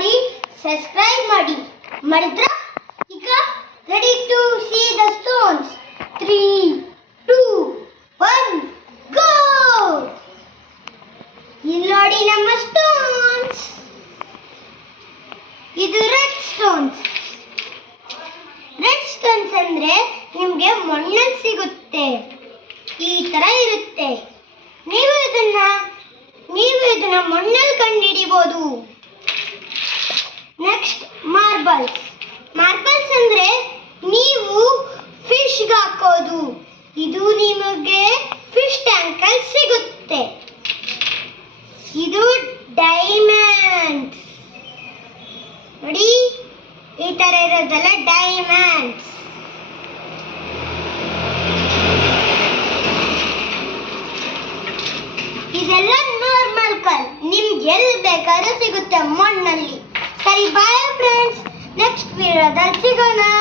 ಮಾಡಿ, ಸಬ್ಸ್ಕ್ರೈಬ್ ಮಾಡಿ. ಮಾಡಿದ್ರ ಈಗ ready to see the stones. 3, 2, 1 go. ಇಲ್ಲಿ ನೋಡಿ ನಮ್ಮ ಸ್ಟೋನ್ಸ್. ಇದು ರೆಡ್ ಸ್ಟೋನ್ಸ್. ರೆಡ್ ಸ್ಟೋನ್ಸ್ ಅಂದ್ರೆ ನಿಮ್ಗೆ ಮಣ್ಣಲ್ಲಿ ಸಿಗುತ್ತೆ. ಈ ತರ ಇರುತ್ತೆ. ನೀವು ಇದನ್ನ ಮಣ್ಣಲ್ಲಿ ಕಂಡುಹಿಡಿಬಹುದು. Next marbles. ಮಾರ್ಬಲ್ಸ್ ಅಂದ್ರೆ ನೀವು ಫಿಶ್ ಹಾಕೋದು. ಇದು ನಿಮಗೆ ಫಿಶ್ ಟ್ಯಾಂಕ್ ಅಲ್ಲಿ ಸಿಗುತ್ತೆ. ಇದು ಡೈಮಂಡ್ಸ್. ನೋಡಿ ಈ ತರ ಇರೋದೆಲ್ಲ ಡೈಮಂಡ್ಸ್. ಇದೆಲ್ಲ ನಾರ್ಮಲ್ ಕಲ್. ನಿಮ್ಗೆ ಎಲ್ಲಿ ಬೇಕಾದ್ರೂ ಸಿಗುತ್ತೆ ಮಣ್ಣಲ್ಲಿ. ಸರಿ, ಬಾಯ್ ಫ್ರೆಂಡ್ಸ್. ನೆಕ್ಸ್ಟ್ ವಿಡಿಯೋದಲ್ಲಿ ಸಿಗೋಣ.